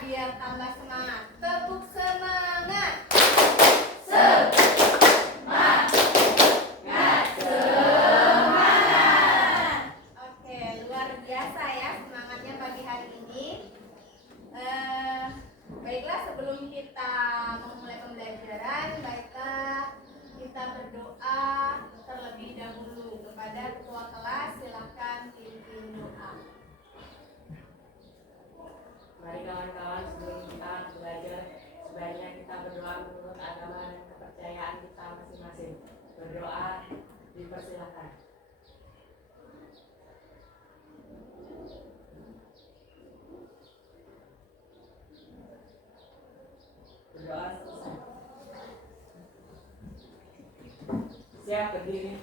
biar tambah semangat. Tepuk semangat. Oke, luar biasa ya semangatnya pagi hari ini. Baiklah, sebelum kita memulai pembelajaran, baiklah kita berdoa terlebih dahulu kepada ketua kelas. Silahkan pimpin doa. Mari kawan-kawan, sebelum kita belajar, sebaiknya kita berdoa menurut agama dan kepercayaan kita masing-masing. Berdoa dipersilakan. Berdoa selesai. Siap berdiri.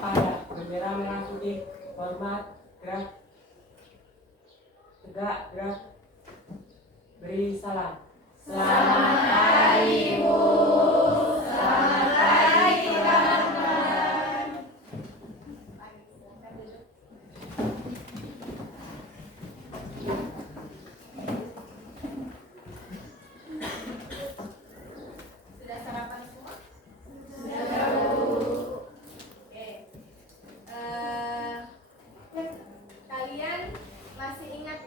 Pada bendera merah putih, hormat, gerak. Tegak, gerak. Beri salam. Selamat hari Ibu. Selamat hari teman-teman. Sudah sarapan semua? Sudah. Oke. Kalian masih ingat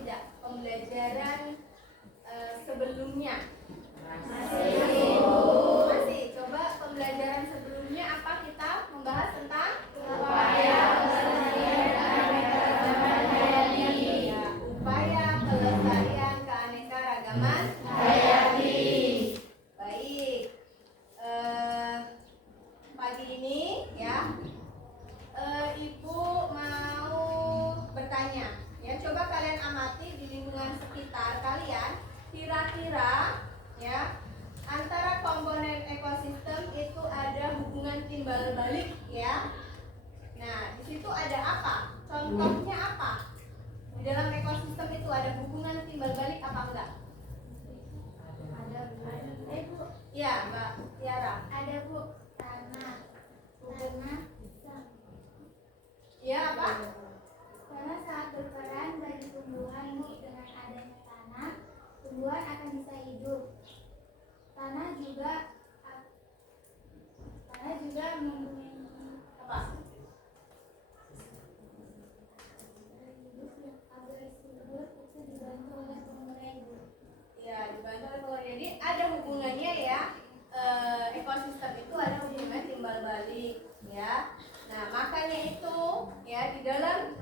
tidak pembelajaran sebelumnya? Masih. Coba pembelajaran sebelumnya apa kita membahas tentang upaya pelestarian keanekaragaman hayati. Baik. Pagi ini ya, Ibu mau bertanya. Ya, coba kalian amati di lingkungan sekitar kalian, kira-kira ya antara komponen ekosistem itu ada hubungan timbal balik ya. Nah, di situ ada apa? Contohnya apa? Di dalam ekosistem itu ada hubungan timbal balik apa enggak? Ada Bu. Iya, Mbak Tiara. Ada Bu. Tanah bisa. Iya apa? Tanah sangat berperan bagi tumbuhan Bu. Dengan adanya tanah, tumbuhan akan bisa hidup. Tanah juga mempunyai Apa? agar subur itu dibantu oleh pengurai Bu. Ya, dibantu oleh pengelola. Jadi ada hubungannya ya. Ekosistem itu ada hubungan timbal balik ya. Nah, makanya itu ya di dalam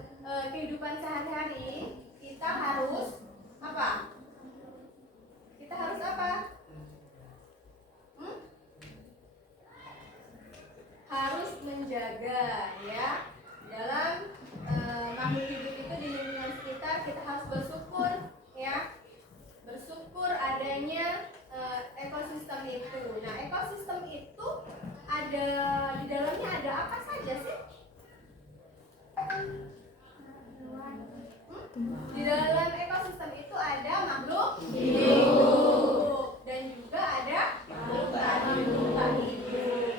kehidupan sehari-hari kita harus apa? Kita harus apa? Harus menjaga ya. Dalam makhluk hidup itu di lingkungan sekitar kita harus bersyukur ya. Bersyukur adanya ekosistem itu. Nah, ekosistem itu ada di dalamnya ada apa saja sih? Di dalam ekosistem itu ada makhluk hidup dan juga ada makhluk tak hidup.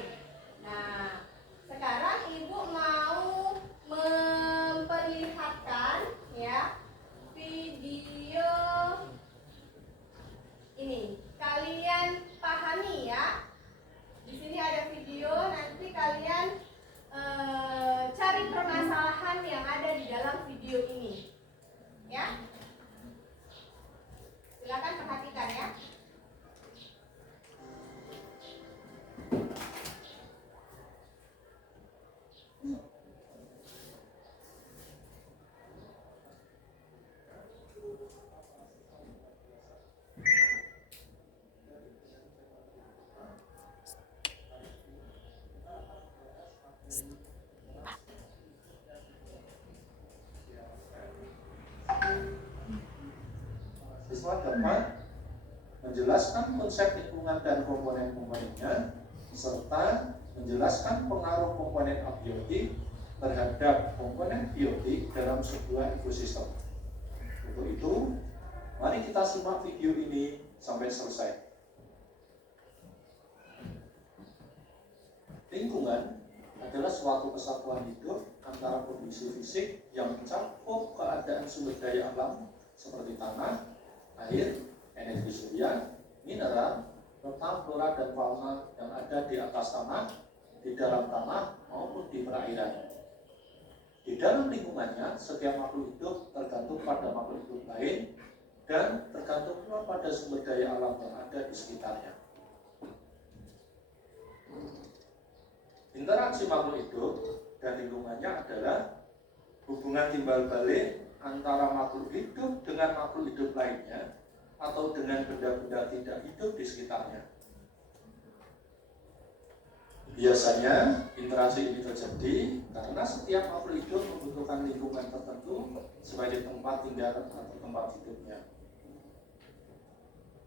Nah, sekarang Ibu mau memperlihatkan ya video ini. Kalian pahami ya. Di sini ada video, nanti kalian cari permasalahan yang ada di dalam video ini. Ya. Silakan perhatikan ya. Siswa dapat menjelaskan konsep lingkungan dan komponen-komponennya, serta menjelaskan pengaruh komponen abiotik terhadap komponen biotik dalam sebuah ekosistem. Untuk itu, mari kita simak video ini sampai selesai. Lingkungan adalah suatu kesatuan hidup antara kondisi fisik yang mencakup keadaan sumber daya alam seperti tanah, air, energi surya, mineral, serta flora dan fauna yang ada di atas tanah, di dalam tanah maupun di perairan. Di dalam lingkungannya, setiap makhluk hidup tergantung pada makhluk hidup lain dan tergantung pula pada sumber daya alam yang ada di sekitarnya. Interaksi makhluk hidup dan lingkungannya adalah hubungan timbal balik antara makhluk hidup dengan makhluk hidup lainnya atau dengan benda-benda tidak hidup di sekitarnya. Biasanya interaksi ini terjadi karena setiap makhluk hidup membutuhkan lingkungan tertentu sebagai tempat tinggal atau tempat hidupnya.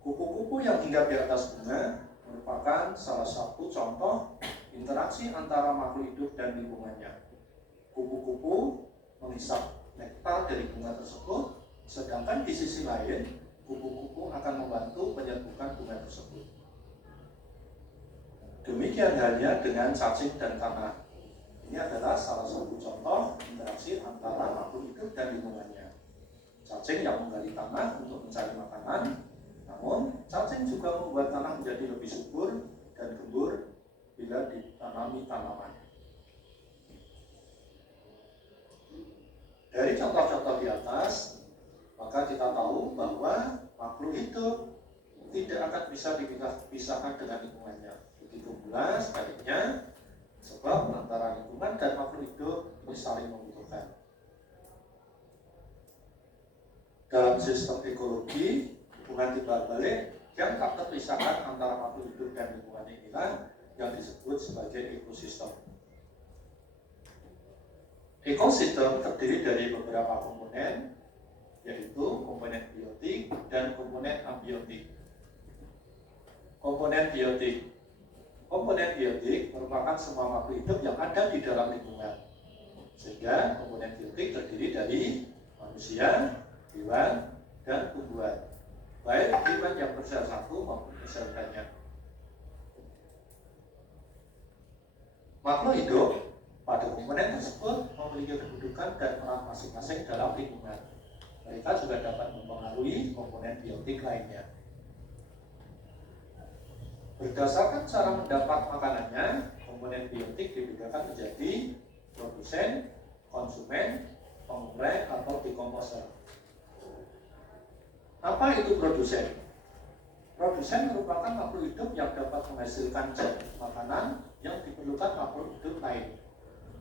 Kupu-kupu yang hinggap di atas bunga merupakan salah satu contoh interaksi antara makhluk hidup dan lingkungannya. Kupu-kupu menghisap nektar dari bunga tersebut, sedangkan di sisi lain, kupu-kupu akan membantu menyembuhkan bunga tersebut. Demikian halnya dengan cacing dan tanah. Ini adalah salah satu contoh interaksi antara makhluk hidup dan lingkungannya. Cacing yang menggali tanah untuk mencari makanan, namun cacing juga membuat tanah menjadi lebih subur dan gembur bila ditanami tanaman. Dari contoh-contoh di atas, maka kita tahu bahwa makhluk hidup tidak akan bisa dipisahkan dengan lingkungannya. Begitu pula sebaliknya, sebab antara lingkungan dan makhluk hidup ini saling membutuhkan. Dalam sistem ekologi, hubungan timbal balik yang tak terpisahkan antara makhluk hidup dan lingkungan inilah yang disebut sebagai ekosistem. Ekosistem terdiri dari beberapa komponen, yaitu komponen biotik dan komponen abiotik. Komponen biotik merupakan semua makhluk hidup yang ada di dalam lingkungan. Sehingga komponen biotik terdiri dari manusia, hewan, dan tumbuhan. Baik hewan yang bersel satu maupun bersel banyak. Makhluk hidup pada komponen tersebut memiliki kedudukan dan peran masing-masing dalam lingkungan. Mereka juga dapat mempengaruhi komponen biotik lainnya. Berdasarkan cara mendapat makanannya, komponen biotik dibedakan menjadi produsen, konsumen, pengurai, atau dekomposer. Apa itu produsen? Produsen merupakan makhluk hidup yang dapat menghasilkan zat makanan yang diperlukan makhluk hidup lain.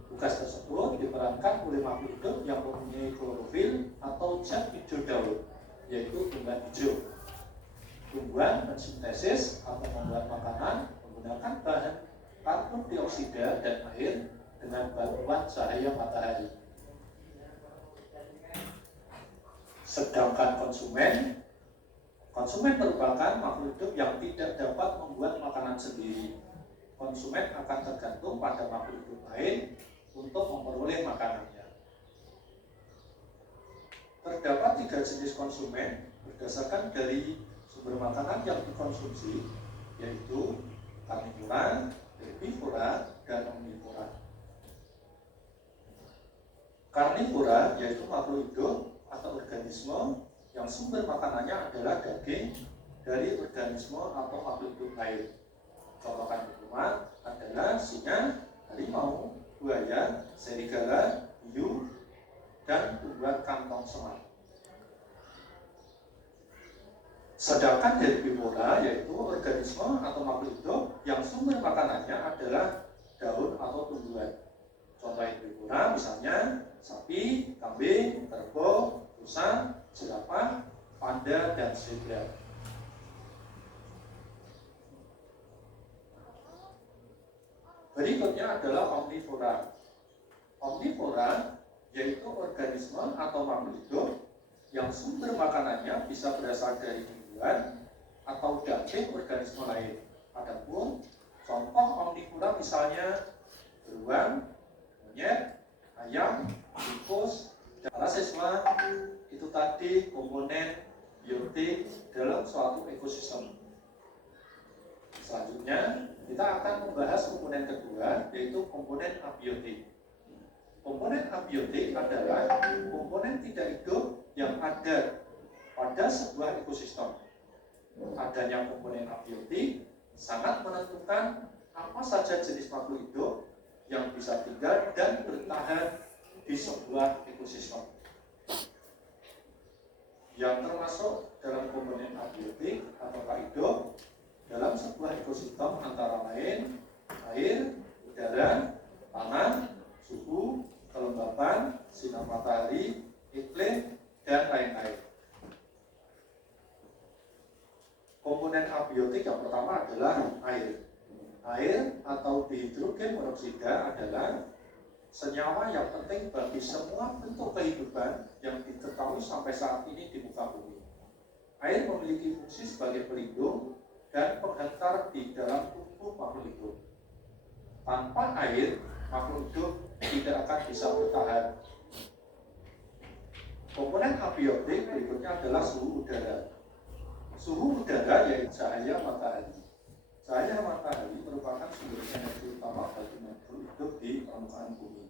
Tugas tersebut diperankan oleh makhluk hidup yang mempunyai klorofil atau zat hijau daun, yaitu tumbuhan hijau. Tumbuhan mensintesis atau membuat makanan menggunakan bahan karbon dioksida dan air dengan bantuan cahaya matahari. Sedangkan konsumen merupakan makhluk hidup yang tidak dapat membuat makanan sendiri. Konsumen akan tergantung pada makhluk hidup lain untuk memperoleh makanannya. Terdapat 3 jenis konsumen berdasarkan dari sumber makanan yang dikonsumsi, yaitu karnivora, herbivora, dan omnivora. Karnivora yaitu makhluk hidup atau organisme yang sumber makanannya adalah daging dari organisme atau makhluk hidup lain. Contoh karnivora adalah singa, harimau, buaya, serigala, hiu, dan tumbuhan kantong semak. Sedangkan herbivora yaitu organisme atau makhluk hidup yang sumber makanannya adalah daun atau tumbuhan. Contoh herbivora misalnya sapi, kambing, kerbau, rusa, jerapah, panda, dan zebra. Berikutnya adalah omnivora. Omnivora yaitu organisme atau makhluk hidup yang sumber makanannya bisa berasal dari atau daging organisme lain. Adapun contoh omnivora misalnya beruang, monyet, ayam, tikus, dan siswa itu tadi komponen biotik dalam suatu ekosistem. Selanjutnya kita akan membahas komponen kedua, yaitu komponen abiotik. Komponen abiotik adalah komponen tidak hidup yang ada pada sebuah ekosistem. Adanya komponen abiotik sangat menentukan apa saja jenis makhluk hidup yang bisa tinggal dan bertahan di sebuah ekosistem. Yang termasuk dalam komponen abiotik atau hidup dalam sebuah ekosistem antara lain air, udara, tanah, suhu, kelembapan, sinar matahari, iklim, dan lain-lain. Komponen abiotik yang pertama adalah air. Air atau dihidrogen monoksida adalah senyawa yang penting bagi semua bentuk kehidupan yang diketahui sampai saat ini di muka bumi. Air memiliki fungsi sebagai pelindung dan penghantar di dalam tubuh makhluk hidup. Tanpa air, makhluk hidup tidak akan bisa bertahan. Komponen abiotik berikutnya adalah suhu udara. Suhu udara yaitu cahaya matahari. Cahaya matahari merupakan sumber energi utama bagi makhluk hidup di permukaan bumi.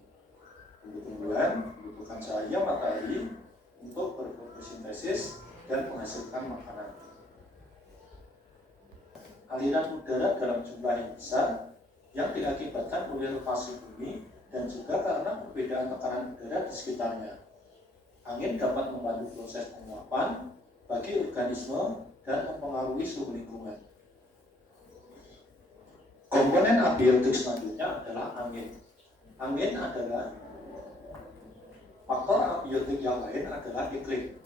Tumbuh-tumbuhan membutuhkan cahaya matahari untuk berfotosintesis dan menghasilkan makanan. Aliran udara dalam jumlah yang besar yang diakibatkan oleh rotasi bumi dan juga karena perbedaan tekanan udara di sekitarnya. Angin dapat membantu proses penguapan bagi organisme dan mempengaruhi suhu lingkungan. Komponen abiotik selanjutnya adalah angin. Angin adalah faktor abiotik yang lain adalah iklim.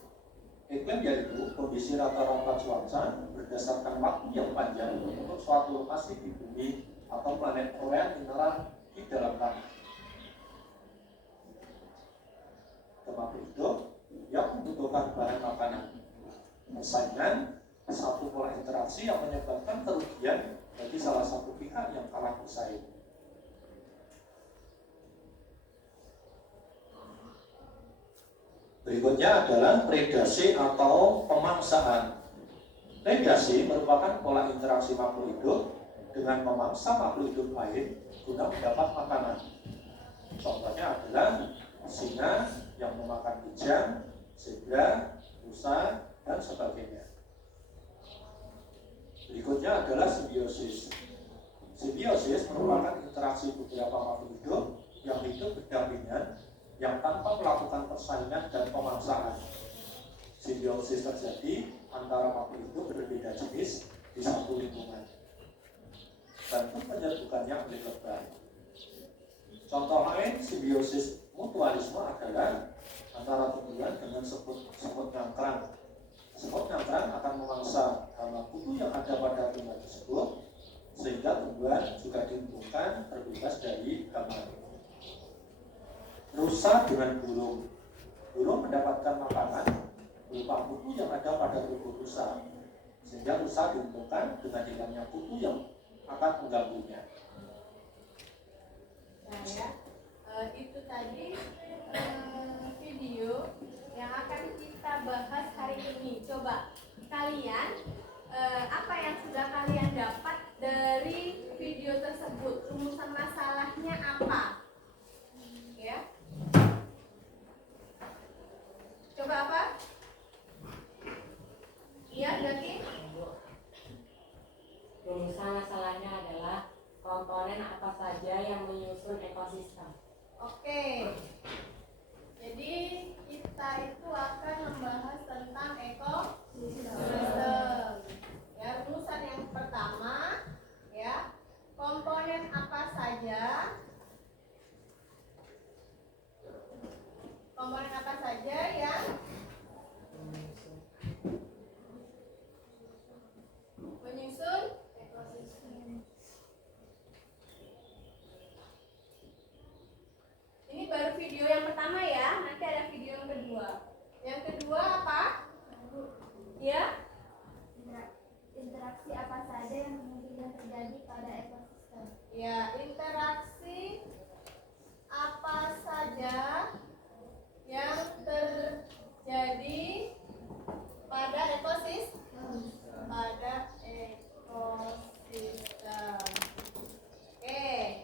Iklim yaitu kondisi rata-rata cuaca berdasarkan waktu yang panjang untuk suatu lokasi di bumi atau planet perolehan mineral di dalam tanah. Makhluk hidup yang membutuhkan bahan makanan. Persaingan satu pola interaksi yang menyebabkan kerugian bagi salah satu pihak yang kalah bersaing. Berikutnya adalah predasi atau pemangsaan. Predasi merupakan pola interaksi makhluk hidup dengan memangsa makhluk hidup lain guna mendapat makanan. Contohnya adalah singa yang memakan kijang, zebra, rusa, dan sebagainya. Berikutnya adalah simbiosis. Simbiosis merupakan interaksi beberapa makhluk hidup yang hidup berdampingan yang tanpa melakukan persaingan dan pemangsaan. Simbiosis terjadi antara makhluk hidup berbeda jenis di satu lingkungan. Bentuk penyerbukannya lebih lebar. Contoh lain simbiosis mutualisme adalah antara tumbuhan dengan semut nyangkrang. Semut nyangkrang akan memangsa hama kutu yang ada pada tumbuhan tersebut sehingga tumbuhan juga diuntungkan terbebas dari hama. Rusa dengan burung. Burung mendapatkan makanan berupa kutu yang ada pada tubuh rusa sehingga rusa diuntungkan dengan hilangnya kutu yang akan mengganggunya. Nah ya, itu tadi video yang akan kita bahas hari ini. Coba kalian apa yang sudah kalian dapat dari video tersebut? Rumusan masalahnya apa? Ya. Coba apa? Iya, Daki? Rumusan masalahnya adalah komponen apa saja yang menyusun ekosistem. Oke. Jadi kita itu akan membahas tentang ekosistem. Ya, rumusan yang pertama, ya, komponen apa saja? Komponen apa saja yang menyusun ekosistem? Ini baru video yang pertama ya, nanti ada video yang kedua. Yang kedua apa? Ya? Interaksi apa saja yang mungkin terjadi pada ekosistem? Ya, interaksi apa saja yang terjadi pada ekosistem? Pada ekosistem. Oke.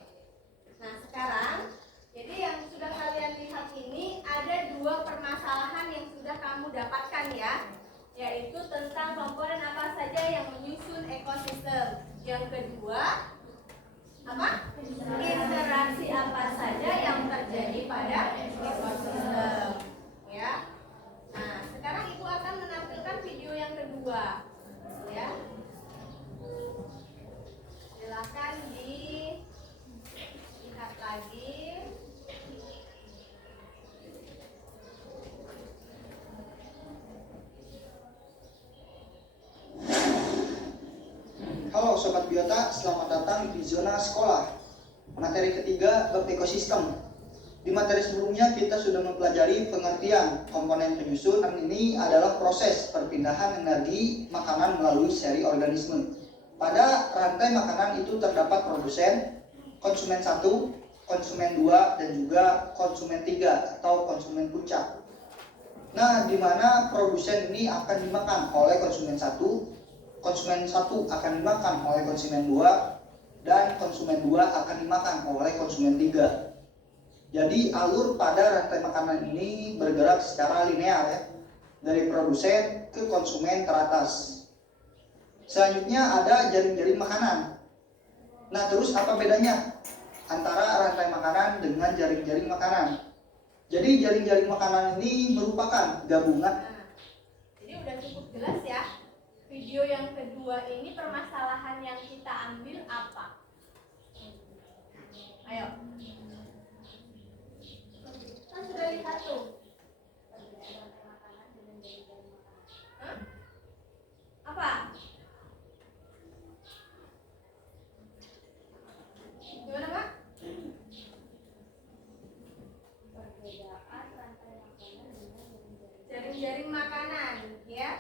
Nah, sekarang jadi yang sudah kalian lihat ini ada dua permasalahan yang sudah kamu dapatkan ya. yaitu tentang komponen apa saja yang menyusun ekosistem. Yang kedua, apa? Interaksi apa saja yang terjadi pada ekosistem. Ya. Nah, sekarang Ibu akan menampilkan video yang kedua. Ya. Silakan dilihat lagi. Halo Sobat Biota, selamat datang di zona sekolah. Materi ketiga, bab ekosistem. Di materi sebelumnya kita sudah mempelajari pengertian komponen penyusun. Ini adalah proses perpindahan energi makanan melalui seri organisme. Pada rantai makanan itu terdapat produsen, konsumen 1, konsumen 2, dan juga konsumen 3 atau konsumen puncak. Nah, di mana produsen ini akan dimakan oleh konsumen 1, konsumen 1 akan dimakan oleh konsumen 2, dan konsumen 2 akan dimakan oleh konsumen 3. Jadi alur pada rantai makanan ini bergerak secara linear ya, dari produsen ke konsumen teratas. Selanjutnya ada jaring-jaring makanan. Nah, terus apa bedanya antara rantai makanan dengan jaring-jaring makanan? Jadi jaring-jaring makanan ini merupakan gabungan. Nah, jadi udah cukup jelas ya. Video yang kedua ini permasalahan yang kita ambil apa? Ayo. Kan sudah lihat tuh. Hah? Apa? Gimana, Pak? Jaring-jaring makanan, ya.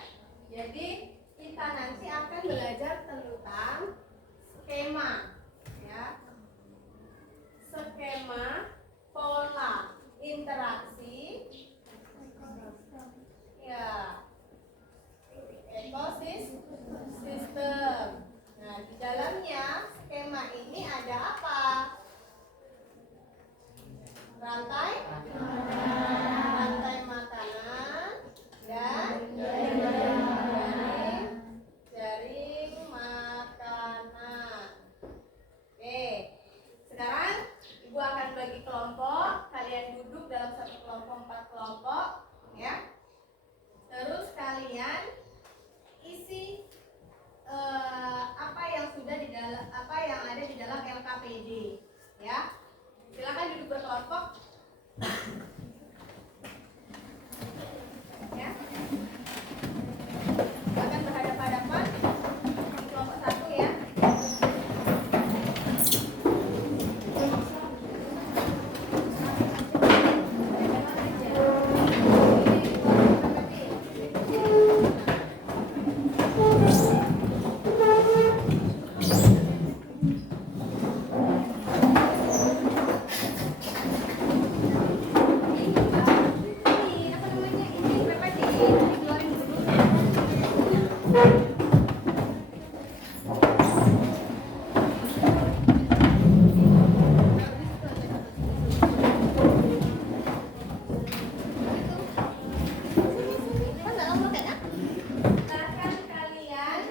Jadi kita nanti akan belajar tentang skema, ya. Skema, pola, interaksi, ya, ekosistem. Nah, di dalamnya skema ini ada apa? Rantai makanan dan jaring makanan. Oke, sekarang Ibu akan bagi kelompok. Kalian duduk dalam satu kelompok 4 kelompok, ya. Terus kalian isi apa yang ada di dalam LKPD, ya. Silakan duduk berkelompok. Ya. Akan berhadapan-hadapan di kelompok 1 ya. Silakan kalian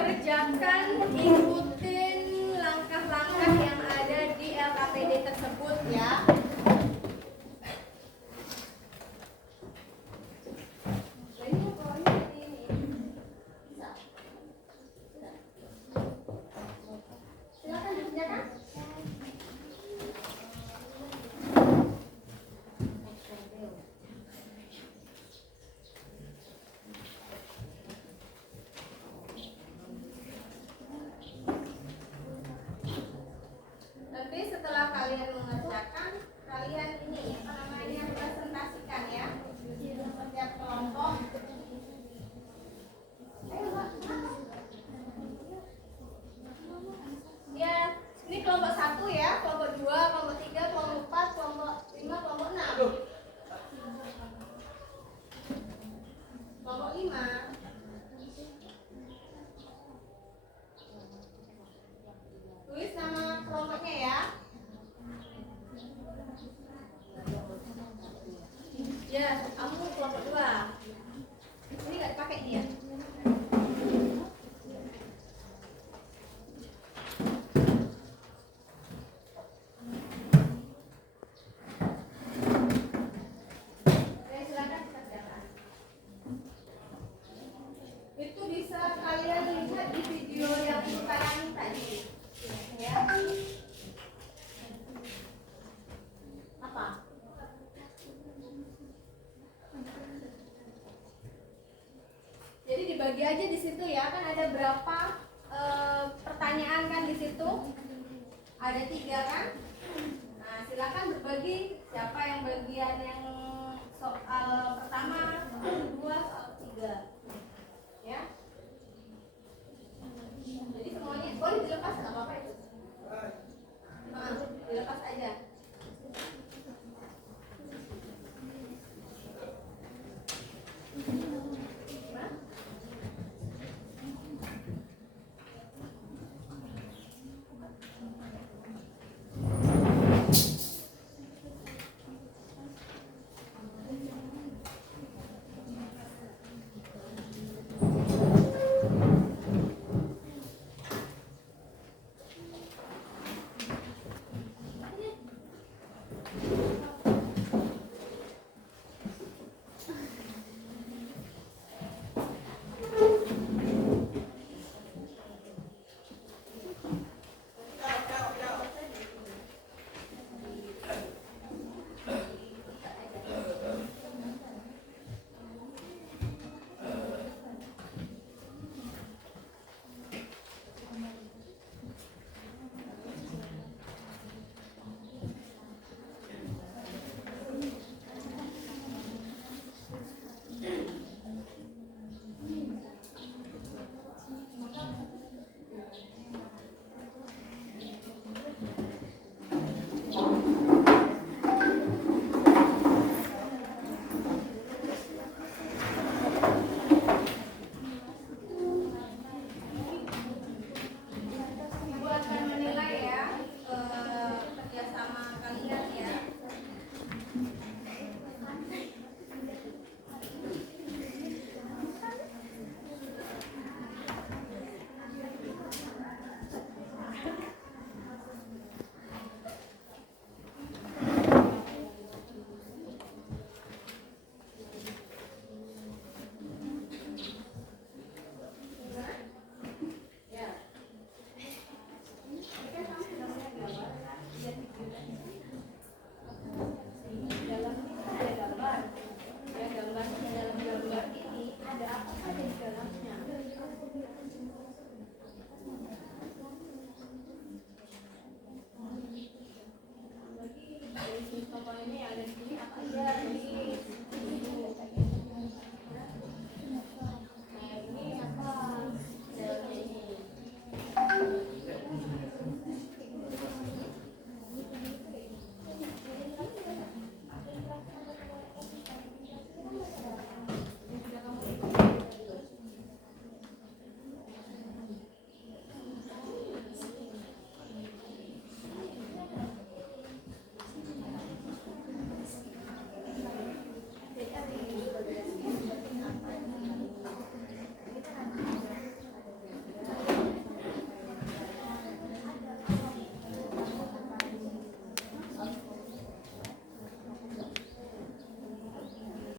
kerjakan, ikutin langkah-langkah yang ada di LKPD tersebut ya. Silakan dikerjakan. Nanti setelah kalian mengerjakan, kalian ini apa namanya presentasikan ya setiap kelompok. Ayo, Pak. Ya, ini kelompok 1 ya, kelompok 2, kelompok 3, kelompok 4, kelompok 5, kelompok 6. Kelompok 5. Tulis nama kelompoknya ya. Ya, kamu kelompok 2. Ini nggak dipakai dia. Oke, silakan kita kerjakan. Itu bisa kalian lihat di video yang ibu tayangin tadi. Ya. Apa? Jadi dibagi aja di situ ya, kan ada berapa pertanyaan kan di situ? Ada 3 kan? Nah, silakan berbagi siapa yang bagian yang